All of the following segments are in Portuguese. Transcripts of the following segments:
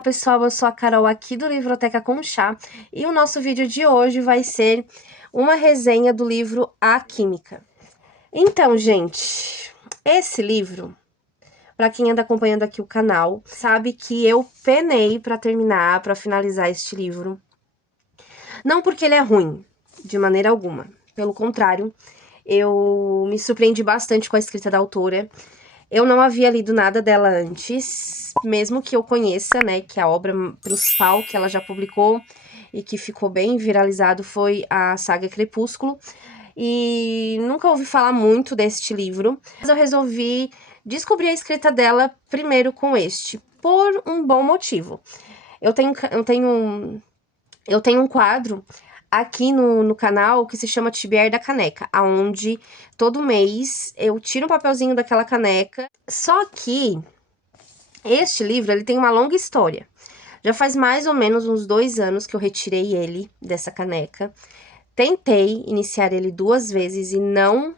pessoal, eu sou a Carol aqui do Livroteca com Chá e o nosso vídeo de hoje vai ser uma resenha do livro A Química. Então, gente, esse livro, para quem anda acompanhando aqui o canal, sabe que eu penei para terminar, para finalizar este livro. Não porque ele é ruim, de maneira alguma. Pelo contrário, eu me surpreendi bastante com a escrita da autora. Eu não havia lido nada dela antes, mesmo que eu conheça, né, que a obra principal que ela já publicou e que ficou bem viralizado foi a saga Crepúsculo. E nunca ouvi falar muito deste livro, mas eu resolvi descobrir a escrita dela primeiro com este, por um bom motivo. Eu tenho um quadro aqui no canal que se chama Tibier da Caneca, aonde todo mês eu tiro um papelzinho daquela caneca. Só que este livro, ele tem uma longa história. Já faz mais ou menos uns 2 anos que eu retirei ele dessa caneca. Tentei iniciar ele 2 vezes e não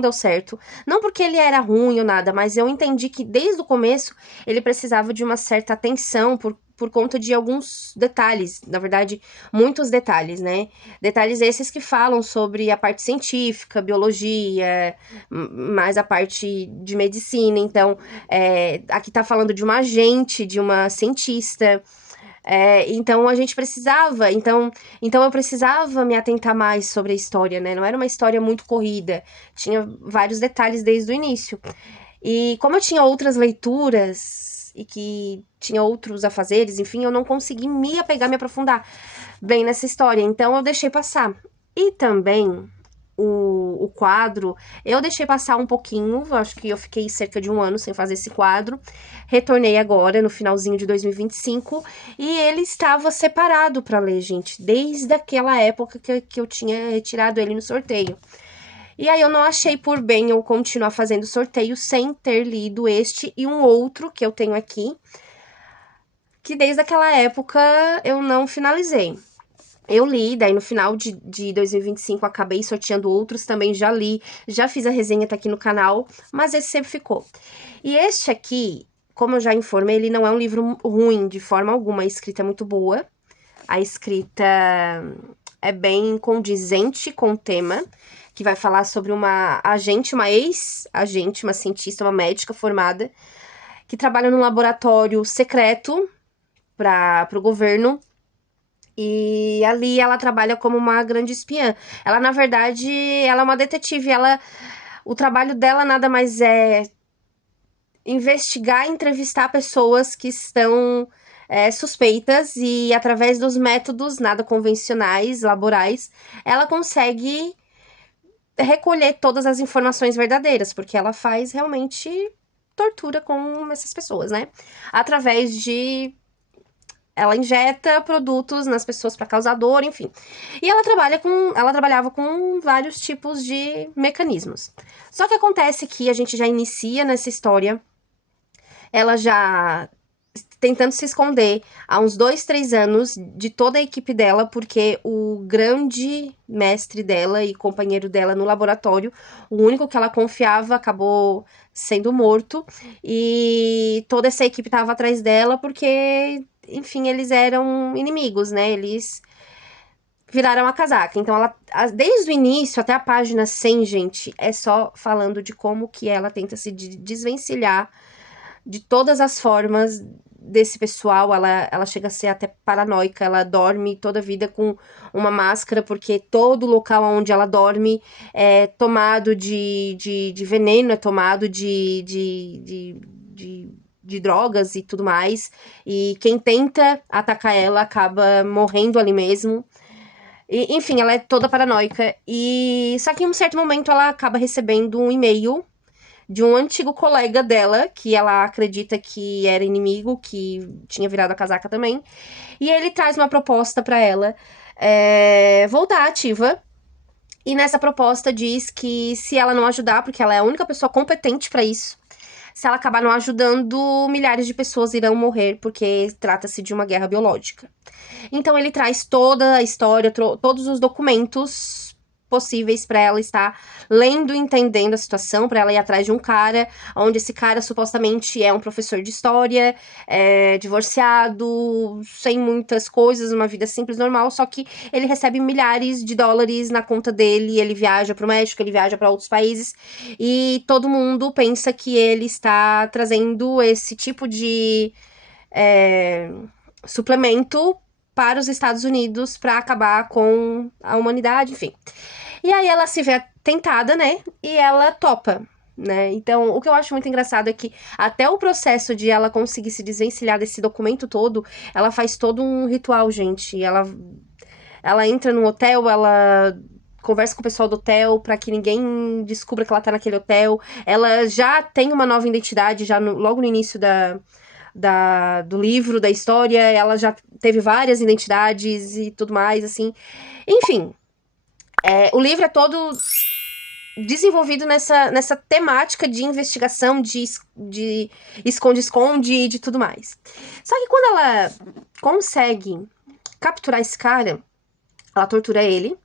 deu certo. Não porque ele era ruim ou nada, mas eu entendi que desde o começo ele precisava de uma certa atenção por conta de alguns detalhes, na verdade, muitos detalhes, né? Detalhes esses que falam sobre a parte científica, biologia, mais a parte de medicina. Então, aqui tá falando de uma agente, de uma cientista. Então a gente precisava, então eu precisava me atentar mais sobre a história, né? Não era uma história muito corrida, tinha vários detalhes desde o início. E como eu tinha outras leituras e que tinha outros afazeres, enfim, eu não consegui me apegar, me aprofundar bem nessa história, então eu deixei passar. E também o quadro, eu deixei passar um pouquinho, acho que eu fiquei cerca de 1 ano sem fazer esse quadro, retornei agora, no finalzinho de 2025, e ele estava separado para ler, gente, desde aquela época que eu tinha retirado ele no sorteio. E aí eu não achei por bem eu continuar fazendo sorteio sem ter lido este e um outro que eu tenho aqui, que desde aquela época eu não finalizei. Eu li, daí no final de 2025 acabei sorteando outros, também já li, já fiz a resenha, tá aqui no canal, mas esse sempre ficou. E este aqui, como eu já informei, ele não é um livro ruim de forma alguma, a escrita é muito boa, a escrita é bem condizente com o tema, que vai falar sobre uma agente, uma ex-agente, uma cientista, uma médica formada, que trabalha num laboratório secreto para o governo. E ali ela trabalha como uma grande espiã. Ela, na verdade, ela é uma detetive. O trabalho dela nada mais é investigar e entrevistar pessoas que estão suspeitas. E através dos métodos nada convencionais, laborais, ela consegue recolher todas as informações verdadeiras. Porque ela faz realmente tortura com essas pessoas, né? Através de... Ela injeta produtos nas pessoas para causar dor, enfim. E ela trabalhava com vários tipos de mecanismos. Só que acontece que a gente já inicia nessa história, ela já tentando se esconder há uns 2, 3 anos de toda a equipe dela, porque o grande mestre dela e companheiro dela no laboratório, o único que ela confiava, acabou sendo morto, e toda essa equipe estava atrás dela porque, enfim, eles eram inimigos, né? Eles viraram a casaca. Então, desde o início até a página 100, gente, é só falando de como que ela tenta se desvencilhar de todas as formas desse pessoal. Ela chega a ser até paranoica, ela dorme toda a vida com uma máscara, porque todo local onde ela dorme é tomado de veneno, é tomado de drogas e tudo mais, e quem tenta atacar ela acaba morrendo ali mesmo. E, enfim, ela é toda paranoica, e só que em um certo momento ela acaba recebendo um e-mail de um antigo colega dela, que ela acredita que era inimigo, que tinha virado a casaca também. E ele traz uma proposta pra ela voltar ativa. E nessa proposta diz que se ela não ajudar, porque ela é a única pessoa competente pra isso, se ela acabar não ajudando, milhares de pessoas irão morrer, porque trata-se de uma guerra biológica. Então ele traz toda a história, todos os documentos possíveis para ela estar lendo e entendendo a situação, para ela ir atrás de um cara, onde esse cara supostamente é um professor de história, divorciado, sem muitas coisas, uma vida simples, normal, só que ele recebe milhares de dólares na conta dele, ele viaja para o México, ele viaja para outros países, e todo mundo pensa que ele está trazendo esse tipo de suplemento para os Estados Unidos para acabar com a humanidade, enfim. E aí ela se vê tentada, né? E ela topa, né? Então, o que eu acho muito engraçado é que até o processo de ela conseguir se desvencilhar desse documento todo, ela faz todo um ritual, gente. Ela entra no hotel, ela conversa com o pessoal do hotel para que ninguém descubra que ela tá naquele hotel. Ela já tem uma nova identidade, já logo no início do livro, da história, ela já teve várias identidades e tudo mais, assim. Enfim, o livro é todo desenvolvido nessa temática de investigação, de esconde-esconde e de tudo mais. Só que quando ela consegue capturar esse cara, ela tortura ele,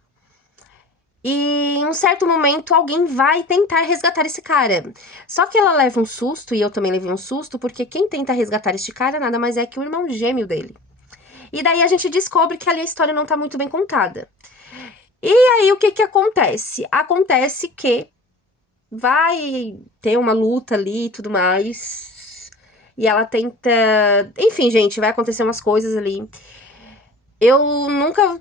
e em um certo momento alguém vai tentar resgatar esse cara. Só que ela leva um susto, e eu também levei um susto, porque quem tenta resgatar este cara nada mais é que o irmão gêmeo dele. E daí a gente descobre que ali a história não tá muito bem contada. E aí o que acontece? Acontece que vai ter uma luta ali e tudo mais. E ela tenta... Enfim, gente, vai acontecer umas coisas ali. Eu nunca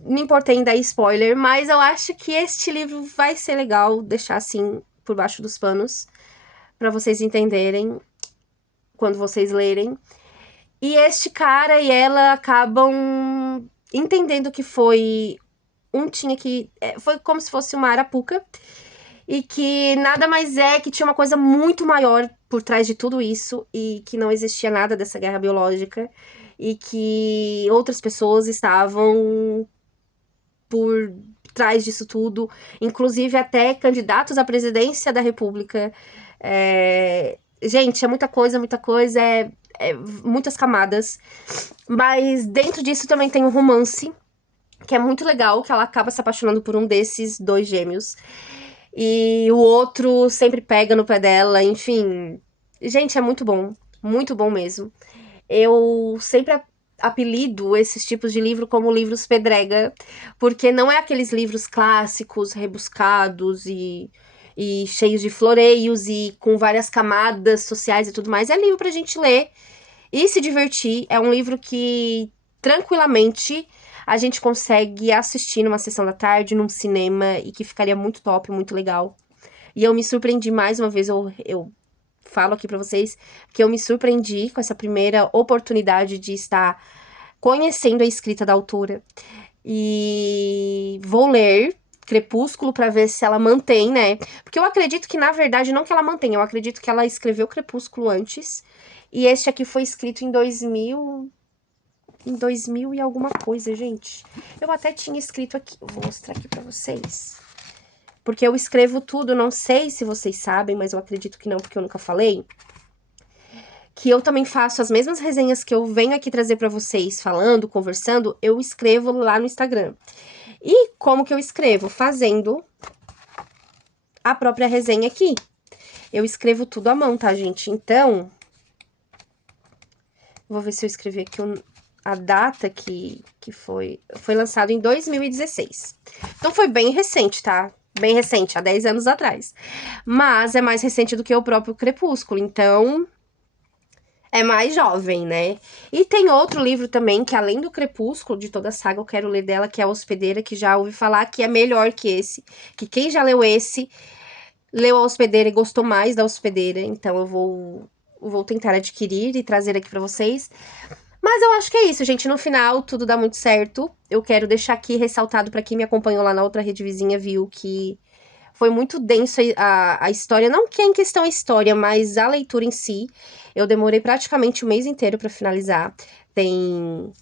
me importei em dar spoiler, mas eu acho que este livro vai ser legal deixar assim por baixo dos panos para vocês entenderem quando vocês lerem. E este cara e ela acabam entendendo que foi como se fosse uma arapuca e que nada mais é que tinha uma coisa muito maior por trás de tudo isso e que não existia nada dessa guerra biológica e que outras pessoas estavam por trás disso tudo, inclusive até candidatos à presidência da República. Gente, é muita coisa, muitas camadas. Mas dentro disso também tem um romance, que é muito legal, que ela acaba se apaixonando por um desses dois gêmeos. E o outro sempre pega no pé dela, enfim. Gente, é muito bom mesmo. Eu sempre apelido esses tipos de livro como livros pedrega, porque não é aqueles livros clássicos, rebuscados e cheios de floreios e com várias camadas sociais e tudo mais. É livro pra gente ler e se divertir. É um livro que tranquilamente a gente consegue assistir numa sessão da tarde, num cinema, e que ficaria muito top, muito legal. E eu me surpreendi mais uma vez, eu falo aqui pra vocês que eu me surpreendi com essa primeira oportunidade de estar conhecendo a escrita da autora. E vou ler Crepúsculo pra ver se ela mantém, né? Porque eu acredito que, na verdade, não que ela mantenha, eu acredito que ela escreveu Crepúsculo antes. E este aqui foi escrito em 2000 e alguma coisa, gente. Eu até tinha escrito aqui, eu vou mostrar aqui pra vocês. Porque eu escrevo tudo, não sei se vocês sabem, mas eu acredito que não, porque eu nunca falei. Que eu também faço as mesmas resenhas que eu venho aqui trazer pra vocês, falando, conversando, eu escrevo lá no Instagram. E como que eu escrevo? Fazendo a própria resenha aqui. Eu escrevo tudo à mão, tá, gente? Então, vou ver se eu escrevi aqui a data que foi lançado em 2016. Então, foi bem recente, tá? Bem recente, há 10 anos atrás. Mas é mais recente do que o próprio Crepúsculo, então é mais jovem, né? E tem outro livro também, que além do Crepúsculo, de toda a saga, eu quero ler dela, que é A Hospedeira, que já ouvi falar que é melhor que esse. Que quem já leu esse, leu A Hospedeira e gostou mais da Hospedeira. Então eu vou tentar adquirir e trazer aqui pra vocês. Mas eu acho que é isso, gente. No final, tudo dá muito certo. Eu quero deixar aqui ressaltado pra quem me acompanhou lá na outra rede vizinha, viu que foi muito denso a história. Não que é em questão a história, mas a leitura em si. Eu demorei praticamente o mês inteiro pra finalizar. Tem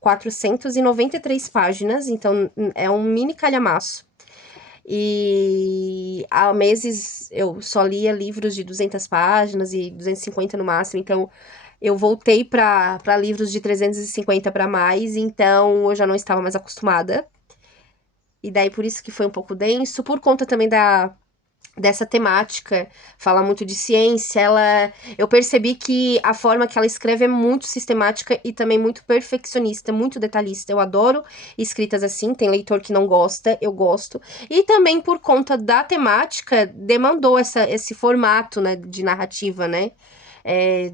493 páginas, então é um mini calhamaço. E há meses eu só lia livros de 200 páginas e 250 no máximo, então eu voltei para livros de 350 para mais, então eu já não estava mais acostumada. E daí por isso que foi um pouco denso, por conta também dessa temática, fala muito de ciência, eu percebi que a forma que ela escreve é muito sistemática e também muito perfeccionista, muito detalhista. Eu adoro escritas assim, tem leitor que não gosta, eu gosto. E também por conta da temática, demandou esse formato, né, de narrativa, né? É,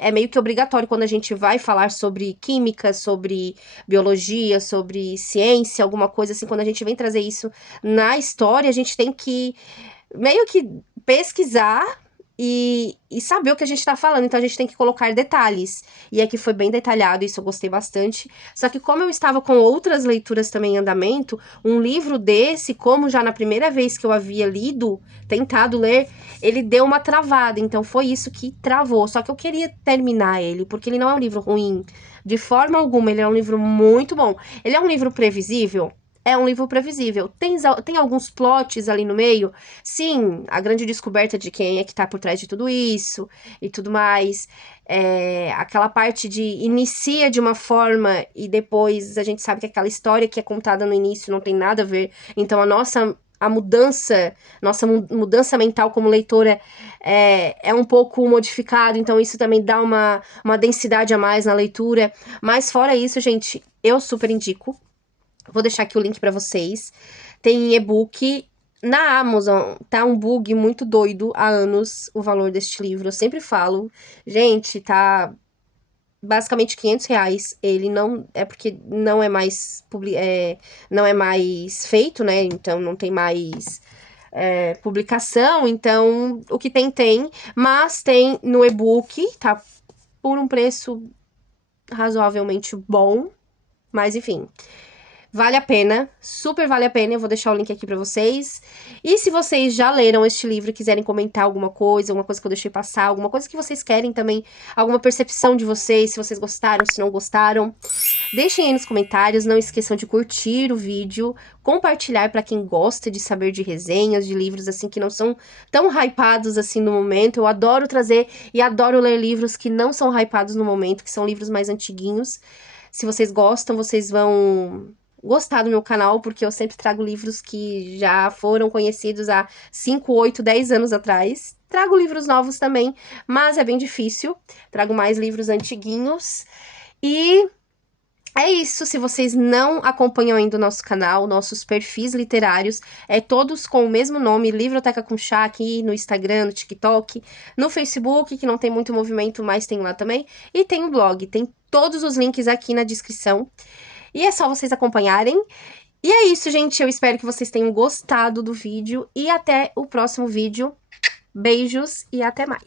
é meio que obrigatório quando a gente vai falar sobre química, sobre biologia, sobre ciência, alguma coisa assim, quando a gente vem trazer isso na história, a gente tem que meio que pesquisar e saber o que a gente tá falando. Então a gente tem que colocar detalhes. E aqui foi bem detalhado, isso eu gostei bastante. Só que como eu estava com outras leituras também em andamento, um livro desse, como já na primeira vez que eu havia lido, tentado ler, ele deu uma travada. Então foi isso que travou. Só que eu queria terminar ele, porque ele não é um livro ruim. De forma alguma, ele é um livro muito bom. Ele é um livro previsível? É um livro previsível. Tem alguns plots ali no meio. Sim, a grande descoberta de quem é que tá por trás de tudo isso e tudo mais. Aquela parte de inicia de uma forma e depois a gente sabe que aquela história que é contada no início não tem nada a ver. Então nossa mudança mental como leitora é um pouco modificado. Então isso também dá uma densidade a mais na leitura. Mas fora isso, gente, eu super indico. Vou deixar aqui o link pra vocês. Tem e-book. Na Amazon tá um bug muito doido há anos o valor deste livro. Eu sempre falo, gente, tá basicamente R$ 500. Ele não é porque não é mais não é mais feito, né? Então não tem mais publicação. Então o que tem, mas tem no e-book, tá por um preço razoavelmente bom. Mas enfim. Vale a pena, super vale a pena, eu vou deixar o link aqui pra vocês. E se vocês já leram este livro e quiserem comentar alguma coisa que eu deixei passar, alguma coisa que vocês querem também, alguma percepção de vocês, se vocês gostaram, se não gostaram, deixem aí nos comentários, não esqueçam de curtir o vídeo, compartilhar pra quem gosta de saber de resenhas, de livros assim que não são tão hypados assim no momento. Eu adoro trazer e adoro ler livros que não são hypados no momento, que são livros mais antiguinhos. Se vocês gostam, vocês vão gostar do meu canal, porque eu sempre trago livros que já foram conhecidos há 5, 8, 10 anos atrás. Trago livros novos também, mas é bem difícil. Trago mais livros antiguinhos. E é isso, se vocês não acompanham ainda o nosso canal, nossos perfis literários, todos com o mesmo nome, Livroteca com Chá, aqui no Instagram, no TikTok, no Facebook, que não tem muito movimento, mas tem lá também, e tem o blog, tem todos os links aqui na descrição. E é só vocês acompanharem. E é isso, gente. Eu espero que vocês tenham gostado do vídeo. E até o próximo vídeo. Beijos e até mais.